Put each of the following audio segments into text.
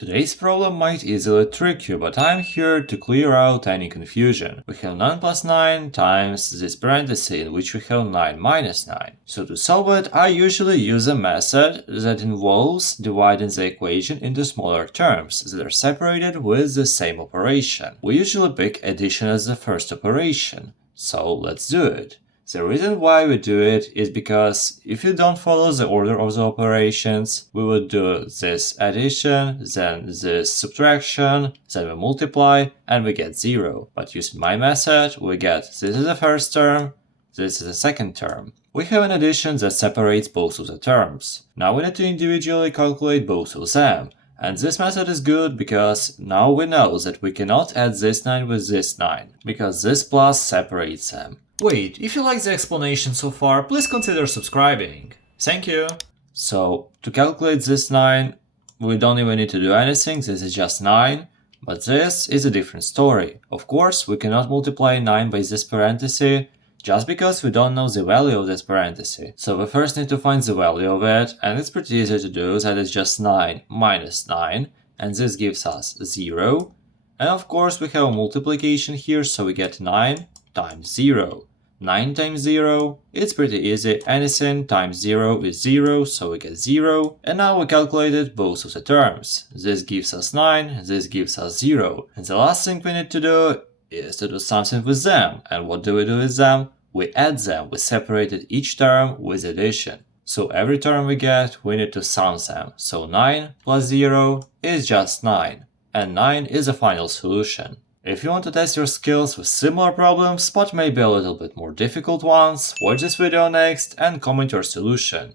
Today's problem might easily trick you, but I'm here to clear out any confusion. We have 9 plus 9 times this parenthesis in which we have 9 minus 9. So to solve it, I usually use a method that involves dividing the equation into smaller terms that are separated with the same operation. We usually pick addition as the first operation. So let's do it. The reason why we do it is because if you don't follow the order of the operations, we would do this addition, then this subtraction, then we multiply, and we get 0. But using my method, we get this is the first term, this is the second term. We have an addition that separates both of the terms. Now we need to individually calculate both of them. And this method is good because now we know that we cannot add this 9 with this 9, because this plus separates them. Wait, if you like the explanation so far, please consider subscribing. Thank you! So, to calculate this 9, we don't even need to do anything, this is just 9. But this is a different story. Of course, we cannot multiply 9 by this parenthesis, just because we don't know the value of this parenthesis. So we first need to find the value of it, and it's pretty easy to do, that is just 9 minus 9, and this gives us 0. And of course we have a multiplication here, so we get 9 times 0. 9 times 0, it's pretty easy, anything times 0 is 0, so we get 0. And now we calculated both of the terms. This gives us 9, this gives us 0. And the last thing we need to do is to do something with them. And what do we do with them? We add them. We separated each term with addition. So every term we get, we need to sum them. So 9 plus 0 is just 9. And 9 is the final solution. If you want to test your skills with similar problems, but maybe a little bit more difficult ones, watch this video next and comment your solution.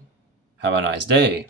Have a nice day!